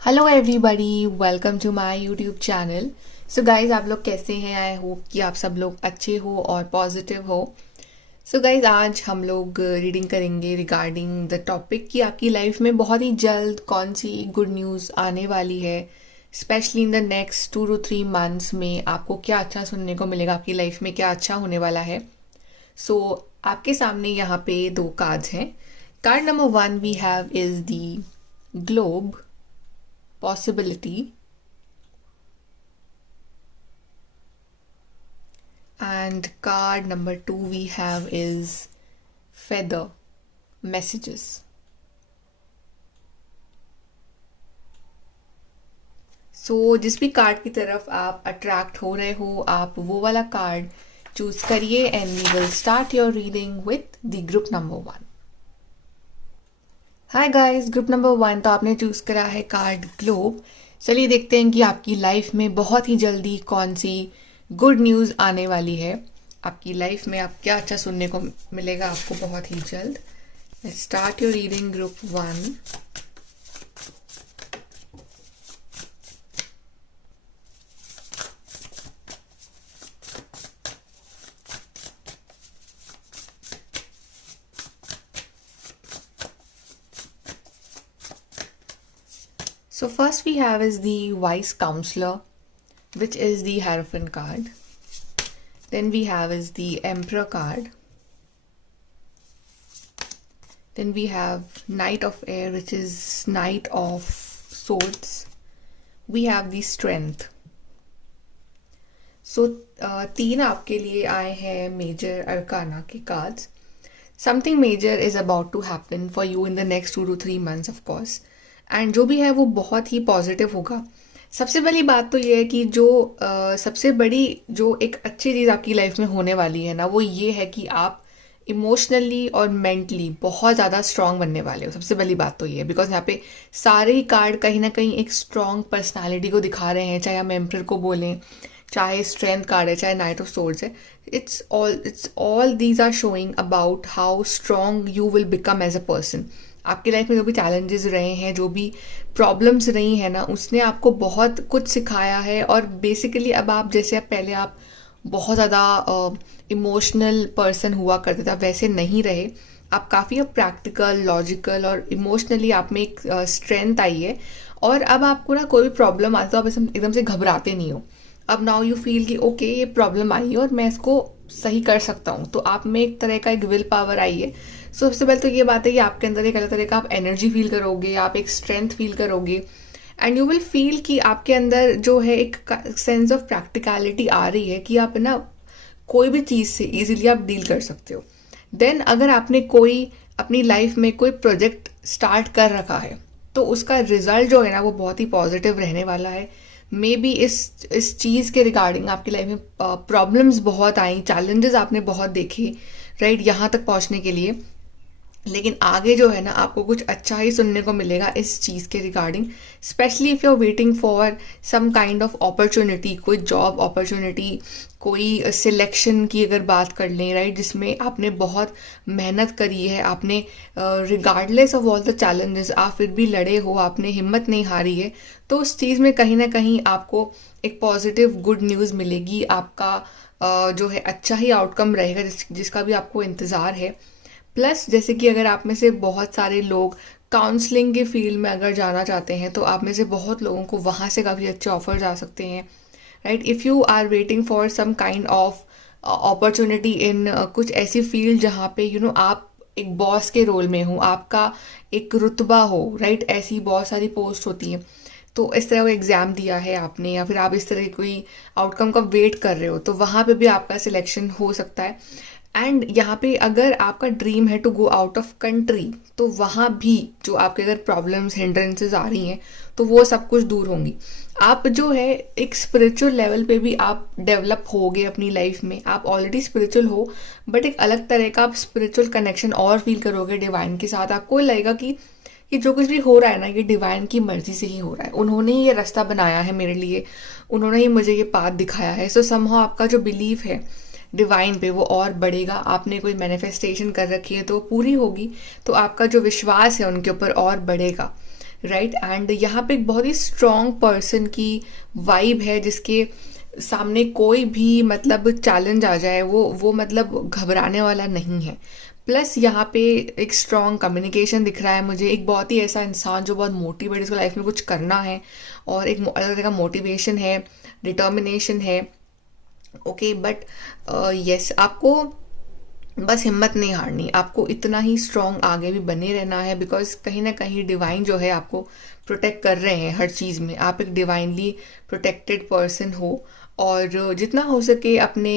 Hello everybody, welcome to my YouTube channel. So guys, आप लोग कैसे हैं? आई होप कि आप सब लोग अच्छे हो और पॉजिटिव हो। सो गाइज, आज हम लोग रीडिंग करेंगे रिगार्डिंग द टॉपिक कि आपकी लाइफ में बहुत ही जल्द कौन सी गुड न्यूज़ आने वाली है। Specially in the next 2 to 3 months में आपको क्या अच्छा सुनने को मिलेगा, आपकी लाइफ में क्या अच्छा होने वाला है। सो आपके सामने यहाँ पे दो कार्ड्स हैं। Card number 1 we have is the globe possibility, and card number 2 we have is feather messages. सो जिस भी कार्ड की तरफ आप अट्रैक्ट हो रहे हो, आप वो वाला कार्ड चूज करिए and we will start your reading with the group number 1। Hi guys, group number 1 तो आपने चूज करा है कार्ड ग्लोब। चलिए देखते हैं कि आपकी लाइफ में बहुत ही जल्दी कौन सी गुड न्यूज़ आने वाली है। आपकी लाइफ में आप क्या अच्छा सुनने को मिलेगा आपको बहुत ही जल्द। Start your reading group 1। So first we have is the wise counselor, which is the Hierophant card. Then we have is the Emperor card. Then we have Knight of Air, which is Knight of Swords. We have the Strength. So तीन आपके लिए आए हैं major arcana के cards. Something major is about to happen for you in the next 2 to 3 months of course. And जो भी है वो बहुत ही पॉजिटिव होगा। सबसे पहली बात तो ये है कि जो सबसे बड़ी जो एक अच्छी चीज़ आपकी लाइफ में होने वाली है ना, वो ये है कि आप इमोशनली और मेंटली बहुत ज़्यादा स्ट्रांग बनने वाले हो। सबसे पहली बात तो ये है, बिकॉज यहाँ पे सारे ही कार्ड कहीं ना कहीं एक स्ट्रांग पर्सनालिटी को दिखा रहे हैं। चाहे हम एम्परर को बोलें, चाहे स्ट्रेंथ कार्ड है, चाहे नाइट ऑफ सोर्ड्स है, it's all these are showing about how strong you will become as a person. आपकी लाइफ में जो भी चैलेंजेस रहे हैं, जो भी प्रॉब्लम्स रही हैं ना, उसने आपको बहुत कुछ सिखाया है। और बेसिकली अब आप जैसे आप पहले आप बहुत ज़्यादा इमोशनल पर्सन हुआ करते थे, आप वैसे नहीं रहे। आप काफ़ी अब प्रैक्टिकल, लॉजिकल और इमोशनली आप में एक स्ट्रेंथ आई है। और अब आपको ना कोई भी प्रॉब्लम आती है तो आप एकदम से घबराते नहीं हो। अब नाउ यू फील कि ओके, ये प्रॉब्लम आई है और मैं इसको सही कर सकता हूँ। तो आप में एक तरह का एक विल पावर आई है। सो सबसे पहले तो ये बात है कि आपके अंदर एक अलग तरह का आप एनर्जी फील करोगे, आप एक स्ट्रेंथ फील करोगे। एंड यू विल फील कि आपके अंदर जो है एक सेंस ऑफ प्रैक्टिकलिटी आ रही है कि आप ना कोई भी चीज़ से इजीली आप डील कर सकते हो। देन अगर आपने कोई अपनी लाइफ में कोई प्रोजेक्ट स्टार्ट कर रखा है तो उसका रिजल्ट जो है ना वो बहुत ही पॉजिटिव रहने वाला है। मे बी इस चीज़ के रिगार्डिंग आपकी लाइफ में प्रॉब्लम्स बहुत आई, चैलेंजेस आपने बहुत देखे, राइट, यहाँ तक पहुँचने के लिए। लेकिन आगे जो है ना आपको कुछ अच्छा ही सुनने को मिलेगा इस चीज़ के regarding. Specially if you are waiting for some kind of opportunity, कोई जॉब अपॉर्चुनिटी, कोई सिलेक्शन की अगर बात कर लें, राइट, जिसमें आपने बहुत मेहनत करी है, आपने regardless of all the challenges आप फिर भी लड़े हो, आपने हिम्मत नहीं हारी है, तो उस चीज़ में कहीं ना कहीं आपको एक पॉजिटिव गुड न्यूज़ मिलेगी। आपका जो है अच्छा ही आउटकम रहेगा जिसका भी आपको इंतज़ार है। प्लस जैसे कि अगर आप में से बहुत सारे लोग काउंसलिंग के फील्ड में अगर जाना चाहते हैं तो आप में से बहुत लोगों को वहाँ से काफ़ी अच्छे ऑफर्स आ सकते हैं, right. If you are waiting for some kind of opportunity in कुछ ऐसी फील्ड जहाँ पे आप एक बॉस के रोल में हो, आपका एक रुतबा हो, राइट, ऐसी बहुत सारी पोस्ट होती हैं। तो इस तरह का एग्ज़ाम दिया है आपने या फिर आप इस तरह की कोई आउटकम का वेट कर रहे हो, तो वहाँ पे भी आपका सिलेक्शन हो सकता है। एंड यहाँ पे अगर आपका ड्रीम है to go out of country, तो वहाँ भी जो आपके अगर प्रॉब्लम्स, हिंड्रेंसेस आ रही हैं तो वो सब कुछ दूर होंगी। आप जो है एक स्पिरिचुअल लेवल पे भी आप डेवलप होगे अपनी लाइफ में। आप ऑलरेडी स्पिरिचुअल हो, बट एक अलग तरह का आप स्पिरिचुअल कनेक्शन और फील करोगे डिवाइन के साथ। आपको लगेगा कि जो कुछ भी हो रहा है ना, ये डिवाइन की मर्जी से ही हो रहा है। उन्होंने ही ये रास्ता बनाया है मेरे लिए, उन्होंने ही मुझे ये पाथ दिखाया है। सो समहाउ आपका जो बिलीफ है डिवाइन पे वो और बढ़ेगा। आपने कोई मैनिफेस्टेशन कर रखी है तो पूरी होगी, तो आपका जो विश्वास है उनके ऊपर और बढ़ेगा। राइट। एंड यहाँ पे एक बहुत ही स्ट्रॉन्ग पर्सन की वाइब है, जिसके सामने कोई भी मतलब चैलेंज आ जाए वो मतलब घबराने वाला नहीं है। प्लस यहाँ पे एक स्ट्रॉन्ग कम्युनिकेशन दिख रहा है मुझे, एक बहुत ही ऐसा इंसान जो बहुत मोटिवेट, इसको लाइफ में कुछ करना है और एक अलग तरह का मोटिवेशन है, डिटर्मिनेशन है। ओके, बट यस, आपको बस हिम्मत नहीं हारनी, आपको इतना ही स्ट्रॉन्ग आगे भी बने रहना है, बिकॉज कहीं ना कहीं डिवाइन जो है आपको प्रोटेक्ट कर रहे हैं हर चीज़ में। आप एक डिवाइनली प्रोटेक्टेड पर्सन हो, और जितना हो सके अपने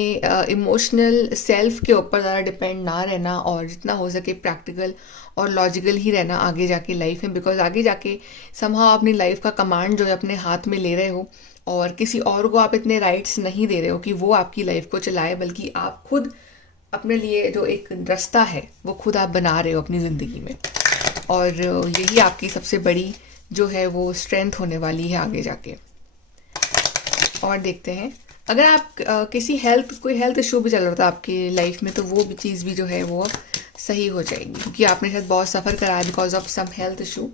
इमोशनल सेल्फ के ऊपर ज़्यादा डिपेंड ना रहना, और जितना हो सके प्रैक्टिकल और लॉजिकल ही रहना आगे जाके लाइफ में, बिकॉज आगे जाके समहाउ अपनी लाइफ का कमांड जो है अपने हाथ में ले रहे हो, और किसी और को आप इतने राइट्स नहीं दे रहे हो कि वो आपकी लाइफ को चलाए, बल्कि आप खुद अपने लिए जो एक रास्ता है वो खुद आप बना रहे हो अपनी ज़िंदगी में। और यही आपकी सबसे बड़ी जो है वो स्ट्रेंथ होने वाली है आगे जाके। और देखते हैं, अगर आप कोई हेल्थ इशू भी चल रहा था आपकी लाइफ में, तो वो भी चीज़ भी जो है वो सही हो जाएगी, क्योंकि आपने शायद बहुत सफ़र करा है because of some health issue.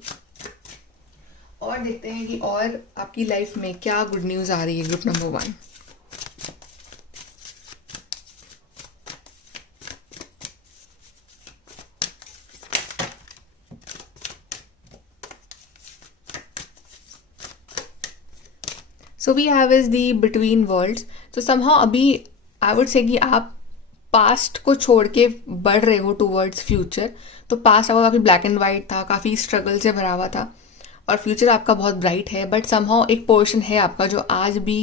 और देखते हैं कि और आपकी लाइफ में क्या गुड न्यूज़ आ रही है group number 1। So we have is the between worlds. तो समहाउ अभी आई वुड से कि आप पास्ट को छोड़ के बढ़ रहे हो टूवर्ड्स फ्यूचर। तो पास्ट आपका काफ़ी ब्लैक एंड वाइट था, काफ़ी स्ट्रगल से भरा हुआ था, और फ्यूचर आपका बहुत ब्राइट है। बट समहाउ एक पोर्शन है आपका जो आज भी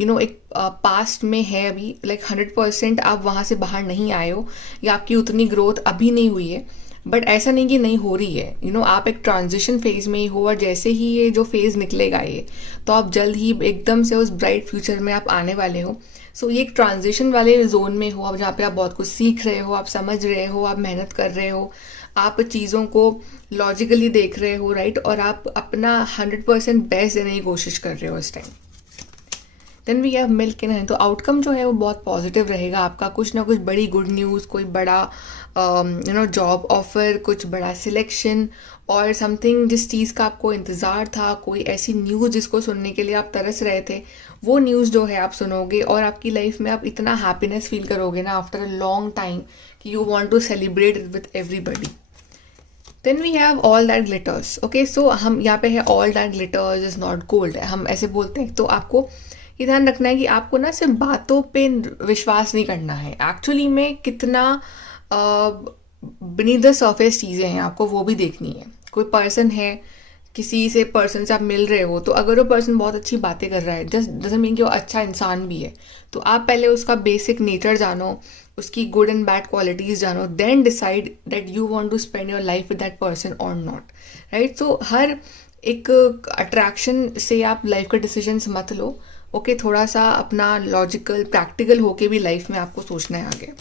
एक पास्ट में है, अभी लाइक 100% आप वहाँ से बाहर नहीं आए हो, या आपकी उतनी ग्रोथ अभी नहीं हुई है। बट ऐसा नहीं कि नहीं हो रही है, आप एक ट्रांजिशन फेज में ही हो, और जैसे ही ये जो फेज निकलेगा ये, तो आप जल्द ही एकदम से उस ब्राइट फ्यूचर में आप आने वाले हो। सो ये एक ट्रांजिशन वाले जोन में हो अब, जहाँ पे आप बहुत कुछ सीख रहे हो, आप समझ रहे हो, आप मेहनत कर रहे हो, आप चीज़ों को लॉजिकली देख रहे हो, राइट, और आप अपना 100% बेस्ट देने की कोशिश कर रहे हो इस time. Then we have milk in hand. तो आउटकम जो है वो बहुत पॉजिटिव रहेगा आपका, कुछ ना कुछ बड़ी गुड न्यूज़, कोई बड़ा जॉब ऑफर, कुछ बड़ा सिलेक्शन, और समथिंग जिस चीज़ का आपको इंतज़ार था, कोई ऐसी न्यूज़ जिसको सुनने के लिए आप तरस रहे थे, वो न्यूज़ जो है आप सुनोगे, और आपकी लाइफ में आप इतना हैप्पीनेस फील करोगे ना आफ्टर अ लॉन्ग टाइम कि you want to celebrate it with everybody. Then we have all that glitters. Okay, so हम यहाँ पे है all that glitters is not gold, हम ऐसे बोलते हैं। तो आपको ये ध्यान रखना है कि आपको ना सिर्फ बातों पे विश्वास नहीं करना है, एक्चुअली में कितना बीनीथ द सरफेस चीज़ें हैं आपको वो भी देखनी है। कोई पर्सन है, किसी से पर्सन से आप मिल रहे हो, तो अगर वो पर्सन बहुत अच्छी बातें कर रहा है, जस्ट डजंट मीन कि वो अच्छा इंसान भी है, तो आप पहले उसका बेसिक नेचर जानो, उसकी गुड एंड बैड क्वालिटीज़ जानो, then decide that you want to spend your life with that person और नॉट, राइट। सो हर एक अट्रैक्शन से आप लाइफ का डिसीजंस मत लो। ओके, थोड़ा सा अपना लॉजिकल प्रैक्टिकल होके भी लाइफ में आपको सोचना है आगे।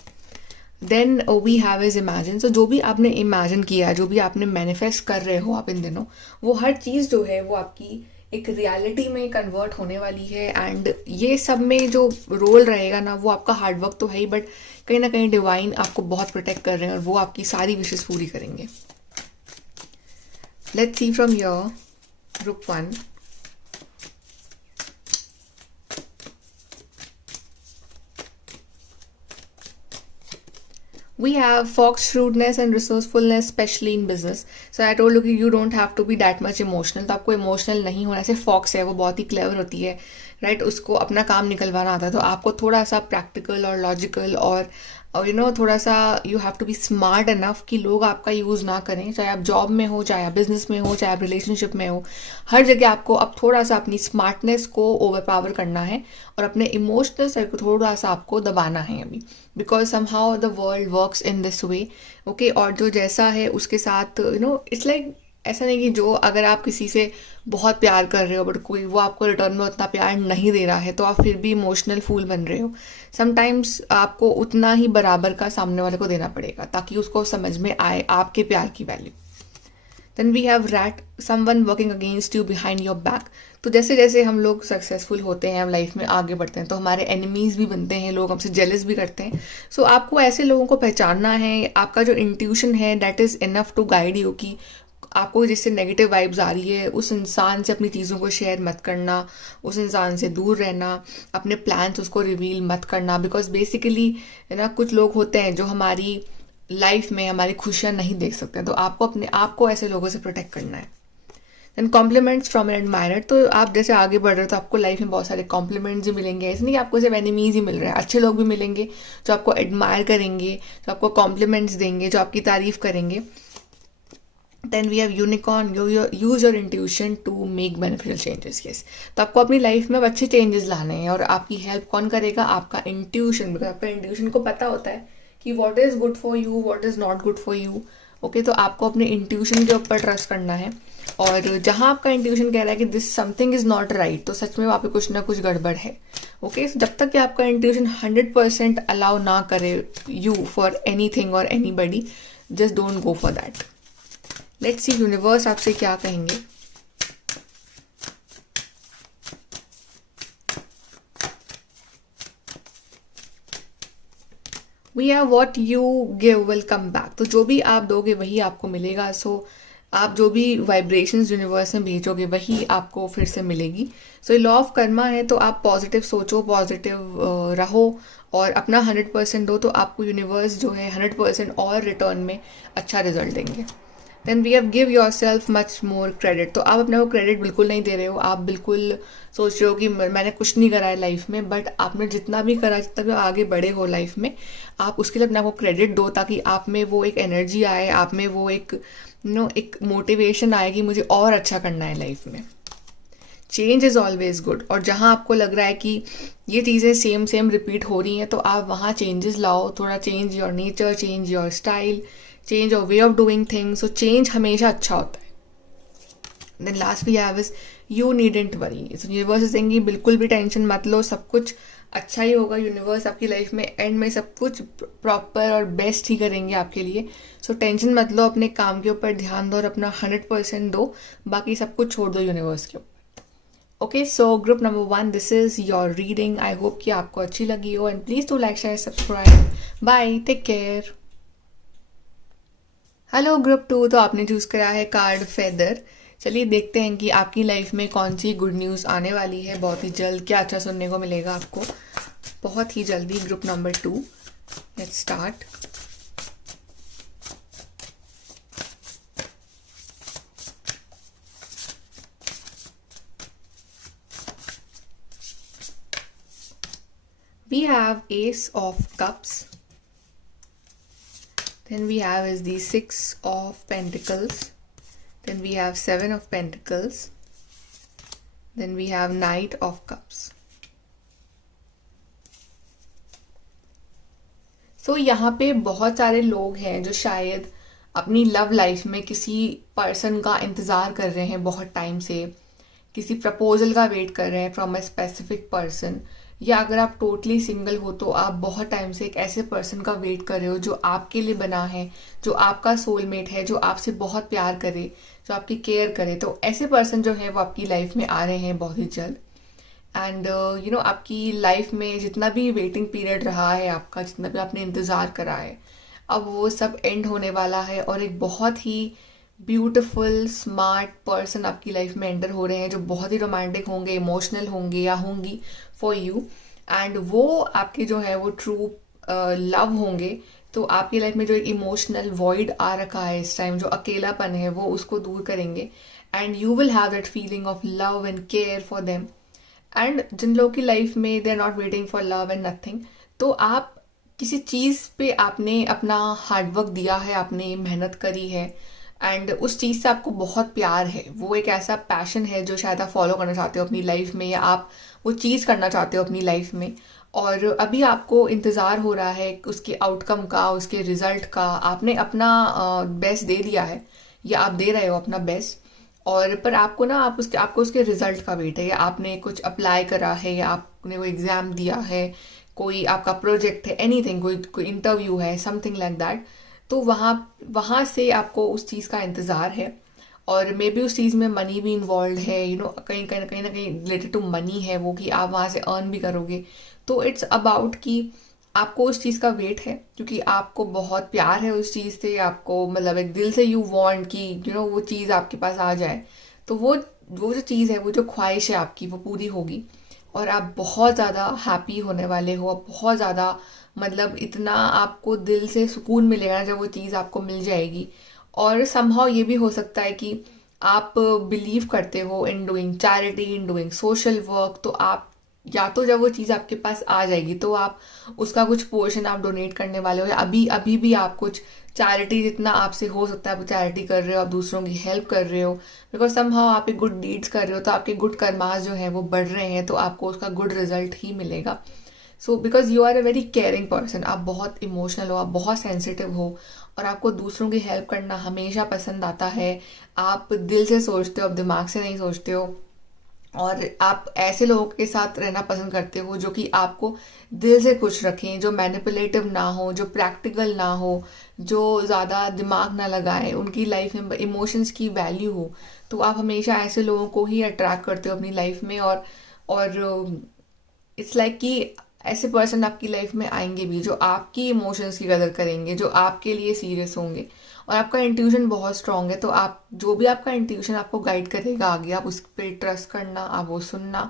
Then we have is imagine. So जो भी आपने इमेजिन किया, जो भी आपने मैनिफेस्ट कर रहे हो आप इन दिनों, वो हर चीज़ जो है वो आपकी एक रियलिटी में कन्वर्ट होने वाली है। एंड ये सब में जो रोल रहेगा ना, वो आपका हार्डवर्क तो है ही, बट कहीं ना कहीं डिवाइन आपको बहुत प्रोटेक्ट कर रहे हैं, और वो आपकी सारी विशेष पूरी करेंगे। Let's see from your group 1। We have fox shrewdness and resourcefulness, especially in business. So I told you कि you don't have to be that much emotional. तो आपको इमोशनल नहीं होना। जैसे फॉक्स है वो बहुत ही क्लेवर होती है, राइट, उसको अपना काम निकलवाना आता है। तो आपको थोड़ा सा प्रैक्टिकल और लॉजिकल और थोड़ा सा you have to be smart enough कि लोग आपका यूज़ ना करें, चाहे आप जॉब में हो, चाहे आप बिजनेस में हो, चाहे आप रिलेशनशिप में हो, हर जगह आपको अब थोड़ा सा अपनी स्मार्टनेस को ओवर पावर करना है, और अपने इमोशनल साइड को थोड़ा सा आपको दबाना है अभी, because somehow the world works in this way. Okay, और जो जैसा है उसके साथ इट्स लाइक, ऐसा नहीं कि जो अगर आप किसी से बहुत प्यार कर रहे हो बट कोई वो आपको रिटर्न में उतना प्यार नहीं दे रहा है, तो आप फिर भी इमोशनल फूल बन रहे हो। समटाइम्स आपको उतना ही बराबर का सामने वाले को देना पड़ेगा ताकि उसको समझ में आए आपके प्यार की value. Then we have rat, someone working against you behind your back. तो जैसे जैसे हम लोग सक्सेसफुल होते हैं, हम लाइफ में आगे बढ़ते हैं, तो हमारे एनिमीज भी बनते हैं, लोग हमसे जेलस भी करते हैं। सो आपको ऐसे लोगों को पहचानना है। आपका जो इंट्यूशन है that is enough to guide you कि आपको जिससे नेगेटिव वाइब्स आ रही है उस इंसान से अपनी चीज़ों को शेयर मत करना, उस इंसान से दूर रहना, अपने प्लान्स उसको रिवील मत करना। बिकॉज बेसिकली ना कुछ लोग होते हैं जो हमारी लाइफ में हमारी खुशियाँ नहीं देख सकते, तो आपको अपने आप को ऐसे लोगों से प्रोटेक्ट करना है। Then compliments from an admirer, तो आप जैसे आगे बढ़ रहे हो तो आपको लाइफ में बहुत सारे कॉम्प्लीमेंट्स ही मिलेंगे। ऐसे नहीं कि आपको सिर्फ एनिमीज ही मिल रहे हैं, अच्छे लोग भी मिलेंगे जो आपको एडमायर करेंगे, जो आपको कॉम्प्लीमेंट्स देंगे, जो आपकी तारीफ करेंगे। Then we have unicorn, use your intuition to make beneficial changes. Yes, तो आपको अपनी लाइफ में अब अच्छे चेंजेस लाने हैं और आपकी हेल्प कौन करेगा? आपका इंट्यूशन। बिकॉज आपका इंट्यूशन को पता होता है कि what is good for you, what is not good for you. Okay, तो आपको अपने इंट्यूशन के ऊपर ट्रस्ट करना है। और जहाँ आपका इंट्यूशन कह रहा है कि this something is not right, तो सच में वहाँ पे कुछ ना कुछ गड़बड़ है। ओके, जब तक कि आपका इंट्यूशन 100% अलाउ ना करे यू फॉर एनी थिंग और anybody, just don't go for that. Let's see universe आपसे क्या कहेंगे। We have what you give will come back, तो जो भी आप दोगे वही आपको मिलेगा। सो आप जो भी वाइब्रेशंस यूनिवर्स में भेजोगे वही आपको फिर से मिलेगी। सो ये लॉ ऑफ कर्मा है, तो आप पॉजिटिव सोचो, पॉजिटिव रहो और अपना 100% दो, तो आपको यूनिवर्स जो है 100% और रिटर्न में अच्छा रिजल्ट देंगे। Then we have give yourself much more credit, तो आप अपने को क्रेडिट बिल्कुल नहीं दे रहे हो। आप बिल्कुल सोच रहे हो कि मैंने कुछ नहीं करा है लाइफ में, बट आपने जितना भी करा, जितना भी आगे बढ़े हो लाइफ में, आप उसके लिए अपने को क्रेडिट दो, ताकि आप में वो एक एनर्जी आए, आप में वो एक एक मोटिवेशन आए कि मुझे और अच्छा करना है लाइफ में। चेंज इज़ ऑलवेज गुड, और जहाँ आपको लग रहा है कि ये चीज़ें सेम सेम रिपीट हो रही हैं, तो आप वहाँ चेंजेस लाओ, थोड़ा change your nature, change your style, change your way of doing things. So change हमेशा अच्छा होता है। Then last we have is you needn't worry, universe is saying बिल्कुल भी टेंशन मत लो, सब कुछ अच्छा ही होगा। यूनिवर्स आपकी लाइफ में एंड में सब कुछ प्रॉपर और बेस्ट ही करेंगे आपके लिए। सो टेंशन मत लो, अपने काम के ऊपर ध्यान दो और अपना 100% दो, बाकी सब कुछ छोड़ दो यूनिवर्स के ऊपर। Okay, so group number 1, this is your reading. I hope कि आपको अच्छी लगी हो, and please to like, share, subscribe. Bye, take care. Hello group 2, तो आपने चूज करा है कार्ड फेदर। चलिए देखते हैं कि आपकी लाइफ में कौन सी गुड न्यूज़ आने वाली है बहुत ही जल्द, क्या अच्छा सुनने को मिलेगा आपको बहुत ही जल्दी। Group number 2, let's start. We have ace of cups, then we have is the 6 of pentacles, then we have 7 of pentacles, then we have knight of cups. So यहाँ पे बहुत सारे लोग हैं जो शायद अपनी लव लाइफ में किसी पर्सन का इंतज़ार कर रहे हैं बहुत टाइम से, किसी प्रपोजल का वेट कर रहे हैं फ्रॉम अ स्पेसिफिक पर्सन, या अगर आप टोटली सिंगल हो तो आप बहुत टाइम से एक ऐसे पर्सन का वेट कर रहे हो जो आपके लिए बना है, जो आपका सोलमेट है, जो आपसे बहुत प्यार करे, जो आपकी केयर करे। तो ऐसे पर्सन जो है वो आपकी लाइफ में आ रहे हैं बहुत ही जल्द। एंड आपकी लाइफ में जितना भी वेटिंग पीरियड रहा है आपका, जितना भी आपने इंतज़ार करा है, अब वो सब एंड होने वाला है और एक बहुत ही ब्यूटीफुल स्मार्ट पर्सन आपकी लाइफ में एंटर हो रहे हैं जो बहुत ही रोमांटिक होंगे, इमोशनल होंगे या होंगी फॉर यू। एंड वो आपके जो है वो ट्रू लव होंगे। तो आपकी लाइफ में जो एक इमोशनल वॉइड आ रखा है इस टाइम, जो अकेलापन है, वो उसको दूर करेंगे। And you will have that feeling of love and care for them. And जिन लोगों की लाइफ में they are not waiting for love and nothing, तो आप किसी चीज़ पे आपने अपना हार्डवर्क दिया है, आपने मेहनत करी है, एंड उस चीज़ से आपको बहुत प्यार है। वो एक ऐसा पैशन है जो शायद आप फॉलो करना चाहते हो अपनी लाइफ में, या आप वो चीज़ करना चाहते हो अपनी लाइफ में, और अभी आपको इंतज़ार हो रहा है उसके आउटकम का, उसके रिजल्ट का। आपने अपना बेस्ट दे दिया है या आप दे रहे हो अपना बेस्ट, और पर आपको ना आपको उसके रिजल्ट का वेट है, या आपने कुछ अप्लाई करा है, या आपने कोई एग्ज़ाम दिया है, कोई आपका प्रोजेक्ट है, एनीथिंग, कोई इंटरव्यू है, समथिंग लाइक दैट। तो वहाँ से आपको उस चीज़ का इंतज़ार है, और मे बी उस चीज़ में मनी भी इन्वॉल्व है, कहीं ना कहीं रिलेटेड टू मनी है वो, कि आप वहाँ से अर्न भी करोगे। तो इट्स अबाउट कि आपको उस चीज़ का वेट है, क्योंकि आपको बहुत प्यार है उस चीज़ से, आपको मतलब एक दिल से यू वांट कि वो चीज़ आपके पास आ जाए। तो वो जो चीज़ है, वो जो ख्वाहिश है आपकी, वो पूरी होगी और आप बहुत ज़्यादा हैप्पी होने वाले हो। आप बहुत ज़्यादा मतलब इतना आपको दिल से सुकून मिलेगा ना जब वो चीज़ आपको मिल जाएगी। और समहाउ ये भी हो सकता है कि आप बिलीव करते हो in doing charity, in doing social work, तो आप या तो जब वो चीज़ आपके पास आ जाएगी तो आप उसका कुछ पोर्शन आप डोनेट करने वाले हो, या अभी अभी भी आप कुछ चैरिटी जितना आपसे हो सकता है आप चैरिटी कर रहे हो, आप दूसरों की हेल्प कर रहे हो, बिकॉज समहाउ आप एक गुड डीड्स कर रहे हो, तो आपके गुड कर्मास जो है वो बढ़ रहे हैं, तो आपको उसका गुड रिजल्ट ही मिलेगा। So because you are a very caring person, आप बहुत इमोशनल हो, आप बहुत सेंसिटिव हो, और आपको दूसरों की हेल्प करना हमेशा पसंद आता है। आप दिल से सोचते हो, आप दिमाग से नहीं सोचते हो, और आप ऐसे लोगों के साथ रहना पसंद करते हो जो कि आपको दिल से खुश रखें, जो मैनिपुलेटिव ना हो, जो प्रैक्टिकल ना हो, जो ज़्यादा दिमाग ना लगाए, उनकी लाइफ में इमोशंस की वैल्यू हो। तो आप हमेशा ऐसे लोगों को ही अट्रैक्ट करते हो अपनी लाइफ में, और इट्स लाइक कि ऐसे पर्सन आपकी लाइफ में आएंगे भी जो आपकी इमोशंस की कदर करेंगे, जो आपके लिए सीरियस होंगे, और आपका इंट्यूशन बहुत स्ट्रांग है। तो आप जो भी आपका इंट्यूशन आपको गाइड करेगा आगे, आप उस पर ट्रस्ट करना, आप वो सुनना,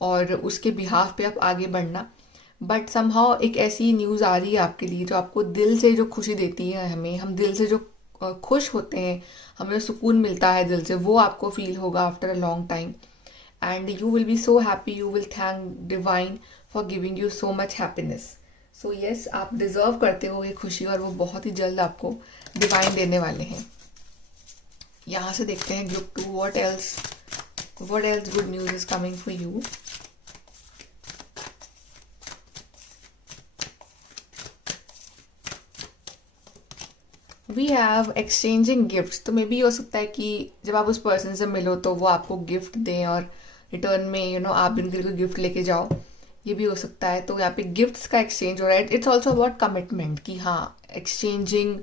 और उसके बिहाफ पे आप आगे बढ़ना। बट समहाउ एक ऐसी न्यूज़ आ रही है आपके लिए जो आपको दिल से जो खुशी देती है, हमें हम दिल से जो खुश होते हैं, हमें जो सुकून मिलता है दिल से, वो आपको फील होगा after a long time, and you will be so happy, you will thank divine for giving you so much happiness. So yes, आप डिजर्व करते हो ये खुशी, और वो बहुत ही जल्द आपको डिवाइन देने वाले हैं। यहाँ से देखते हैं group 2, what else good news is coming for you. We have exchanging gifts. तो मे बी हो सकता है कि जब आप उस पर्सन से मिलो तो वो आपको गिफ्ट दें, और रिटर्न में आप भी उनके लिए गिफ्ट लेके जाओ, ये भी हो सकता है। तो यहाँ पे गिफ्ट्स का एक्सचेंज हो रहा है। इट्स ऑल्सो अबाउट कमिटमेंट, कि हाँ, exchanging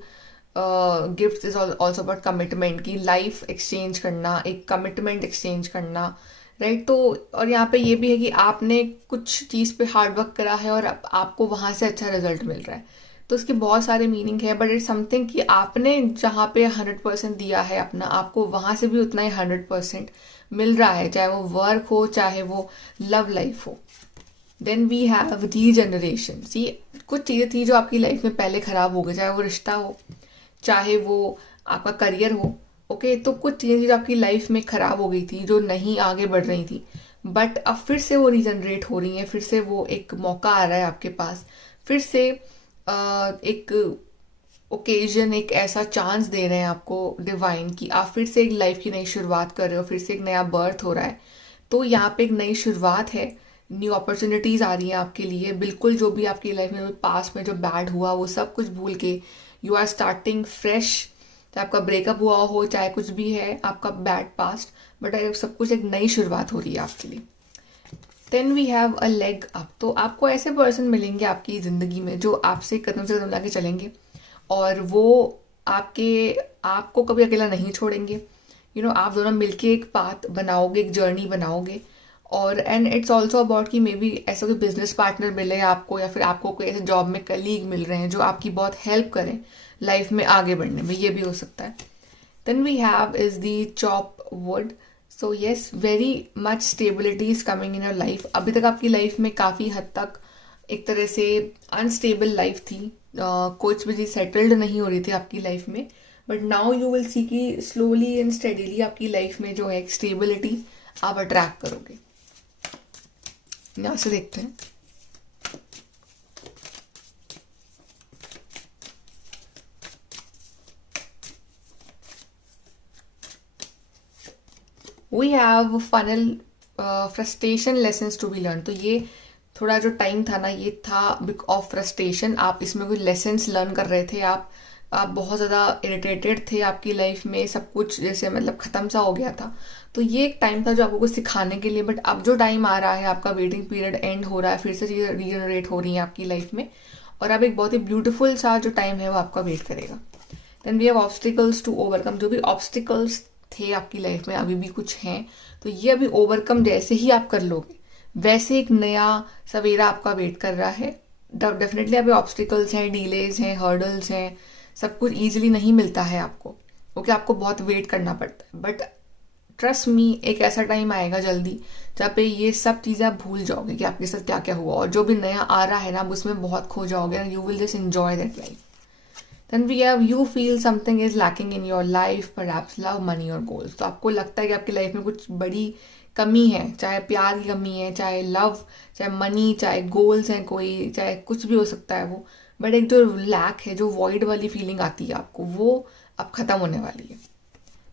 gifts is also about commitment, की लाइफ एक्सचेंज करना, एक कमिटमेंट एक्सचेंज करना, राइट। तो और यहाँ पे ये भी है कि आपने कुछ चीज़ पे हार्ड वर्क करा है और आपको वहाँ से अच्छा रिजल्ट मिल रहा है। तो इसके बहुत सारे मीनिंग है, बट इट्स समथिंग कि आपने जहाँ पे 100% दिया है अपना, आपको वहाँ से भी उतना ही 100% मिल रहा है, चाहे वो वर्क हो, चाहे वो लव लाइफ हो। Then we have regeneration. See, कुछ चीज़ें थी जो आपकी लाइफ में पहले खराब हो गई, चाहे वो रिश्ता हो, चाहे वो आपका करियर हो, ओके। तो कुछ चीज़ें जो आपकी लाइफ में खराब हो गई थी, जो नहीं आगे बढ़ रही थी, बट अब फिर से वो रीजनरेट हो रही हैं, फिर से वो एक मौका आ रहा है आपके पास, फिर से एक ओकेजन, एक ऐसा चांस दे रहे हैं आपको डिवाइन, कि आप फिर से एक लाइफ की नई शुरुआत कर रहे हो, फिर से एक नया बर्थ हो रहा है। तो यहाँ पे एक नई शुरुआत है, न्यू अपॉर्चुनिटीज आ रही हैं आपके लिए। बिल्कुल जो भी आपकी लाइफ में पास्ट में जो बैड हुआ वो सब कुछ भूल के यू आर स्टार्टिंग फ्रेश। चाहे आपका ब्रेकअप हुआ हो, चाहे कुछ भी है आपका बैड पास्ट, बट सब कुछ एक नई शुरुआत हो रही है आपके लिए। Then we have a leg up. तो आपको ऐसे पर्सन मिलेंगे आपकी ज़िंदगी में जो आपसे कदम से कदम लाके चलेंगे, और वो आपको कभी अकेला नहीं छोड़ेंगे। आप दोनों मिलके एक पाथ बनाओगे, एक जर्नी बनाओगे। और एंड इट्स ऑल्सो अबाउट कि मे बी ऐसा कोई बिजनेस पार्टनर मिले आपको, या फिर आपको कोई ऐसे जॉब में कलीग मिल रहे हैं जो आपकी बहुत हेल्प करें लाइफ में आगे बढ़ने में, ये भी हो सकता है। Then we have is the chop wood. So yes, very much stability is coming in your life. अभी तक आपकी लाइफ में काफ़ी हद तक एक तरह से अनस्टेबल लाइफ थी, कुछ भी चीज़ सेटल्ड नहीं हो रही थी आपकी लाइफ में, but now you will see कि स्लोली एंड स्टेडीली आपकी लाइफ में जो है एक स्टेबिलिटी आप अट्रैक्ट करोगे। यहाँ से देखते हैं। We have funnel frustration lessons to be learn. तो ये थोड़ा जो टाइम था ना, ये था बिक ऑफ फ्रस्ट्रेशन। आप इसमें कुछ लेसन्स लर्न कर रहे थे, आप बहुत ज़्यादा इरिटेटेड थे, आपकी लाइफ में सब कुछ जैसे मतलब ख़त्म सा हो गया था। तो ये एक टाइम था जो आपको कुछ सिखाने के लिए, बट अब जो टाइम आ रहा है, आपका वेटिंग पीरियड एंड हो रहा है, फिर से चीज़ें रीजनरेट हो रही हैं आपकी लाइफ में, और अब एक बहुत ही ब्यूटीफुल सा जो टाइम है वो आपका वेट करेगा। Then we have obstacles to overcome. जो भी ऑब्स्टिकल्स थे आपकी लाइफ में, अभी भी कुछ हैं, तो ये अभी ओवरकम जैसे ही आप कर लोगे, वैसे एक नया सवेरा आपका वेट कर रहा है। डेफिनेटली अभी ऑब्स्टिकल्स हैं, डिलेज हैं, हर्डल्स हैं, सब कुछ ईजिली नहीं मिलता है आपको। ओके, आपको बहुत वेट करना पड़ता है, बट ट्रस्ट मी, एक ऐसा टाइम आएगा जल्दी जहाँ पे ये सब चीज़ें आप भूल जाओगे कि आपके साथ क्या क्या हुआ, और जो भी नया आ रहा है ना, आप उसमें बहुत खो जाओगे and you will just enjoy that life. Then we have you feel something is lacking in your life, perhaps love, money और गोल्स। तो आपको लगता है कि आपकी लाइफ में कुछ बड़ी कमी है, चाहे प्यार की कमी है, चाहे लव, चाहे मनी, चाहे गोल्स हैं कोई, चाहे कुछ भी हो सकता है वो, बट एक जो लैक है, जो वॉइड वाली फीलिंग आती है आपको, वो अब खत्म होने वाली है।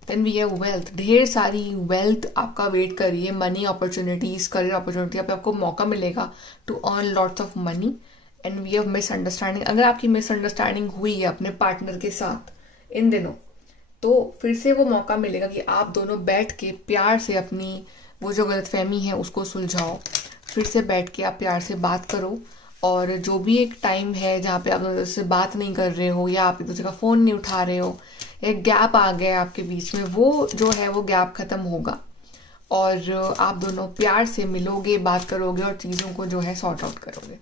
देन वी हैव वेल्थ, ढेर सारी वेल्थ आपका वेट कर रही है, मनी अपॉर्चुनिटीज, करियर अपॉर्चुनिटी, पे आपको मौका मिलेगा to earn lots of money. And we have misunderstanding, अगर आपकी मिसअंडरस्टैंडिंग हुई है अपने पार्टनर के साथ इन दिनों, तो फिर से वो मौका मिलेगा कि आप दोनों बैठ के प्यार से अपनी वो जो गलतफहमी है उसको सुलझाओ। फिर से बैठ के आप प्यार से बात करो, और जो भी एक टाइम है जहाँ पे आप एक दूसरे से बात नहीं कर रहे हो, या आप एक दूसरे का फ़ोन नहीं उठा रहे हो, एक गैप आ गया आपके बीच में, वो जो है वो गैप ख़त्म होगा, और आप दोनों प्यार से मिलोगे, बात करोगे, और चीज़ों को जो है सॉर्ट आउट करोगे।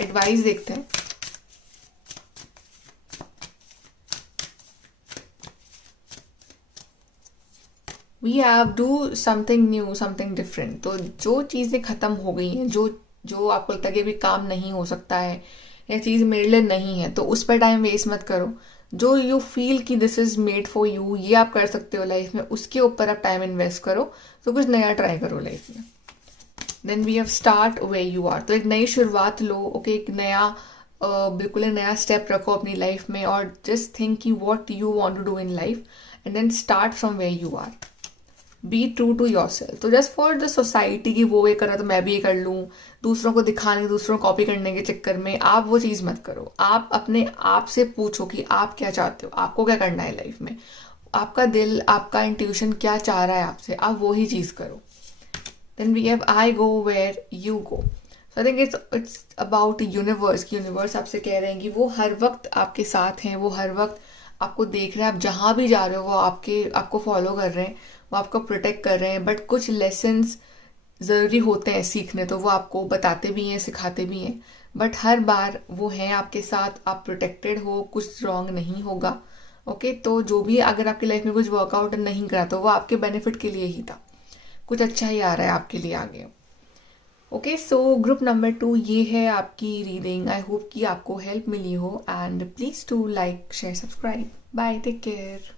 एडवाइस देखते हैं। We have do something new, something different. तो जो चीज़ें ख़त्म हो गई हैं, जो जो आपको लगता है कि अभी काम नहीं हो सकता है, या चीज़ मेरे लिए नहीं है, तो उस पर टाइम वेस्ट मत करो। जो यू फील कि this is made for you, ये आप कर सकते हो लाइफ में, उसके ऊपर आप टाइम इन्वेस्ट करो, तो कुछ नया ट्राई करो लाइफ में। Then we have start where you are, तो एक नई शुरुआत लो। ओके, एक नया बिल्कुल एक नया स्टेप रखो अपनी लाइफ में, और जस्ट थिंक कि what you want to do in life, and then start from where you are. Be true to yourself. तो जस्ट फॉर द सोसाइटी की वो ये कर रहा तो मैं भी ये कर लूँ, दूसरों को दिखाने, दूसरों को कॉपी करने के चक्कर में आप वो चीज़ मत करो। आप अपने आप से पूछो कि आप क्या चाहते हो, आपको क्या करना है लाइफ में, आपका दिल, आपका इंट्यूशन क्या चाह रहा है आपसे, आप वो ही चीज़ करो। Then we have I go where you go. So I think it's about universe, कि यूनिवर्स आपसे कह रहे हैं कि वो हर वक्त आपके साथ हैं, वो हर वक्त आपको देख रहे हैं, आप जहाँ भी जा रहे हो वो आपको फॉलो कर रहे हैं, वो आपको प्रोटेक्ट कर रहे हैं। बट कुछ लेसन्स ज़रूरी होते हैं सीखने, तो वो आपको बताते भी हैं, सिखाते भी हैं, बट हर बार वो हैं आपके साथ, आप प्रोटेक्टेड हो, कुछ रॉन्ग नहीं होगा। ओके, तो जो भी अगर आपकी लाइफ में कुछ वर्कआउट नहीं करा तो वो आपके बेनिफिट के लिए ही था, कुछ अच्छा ही आ रहा है आपके लिए आगे। ओके, सो ग्रुप नंबर 2 ये है आपकी रीडिंग। आई होप कि आपको हेल्प मिली हो, and please to like, share, subscribe. Bye, take care.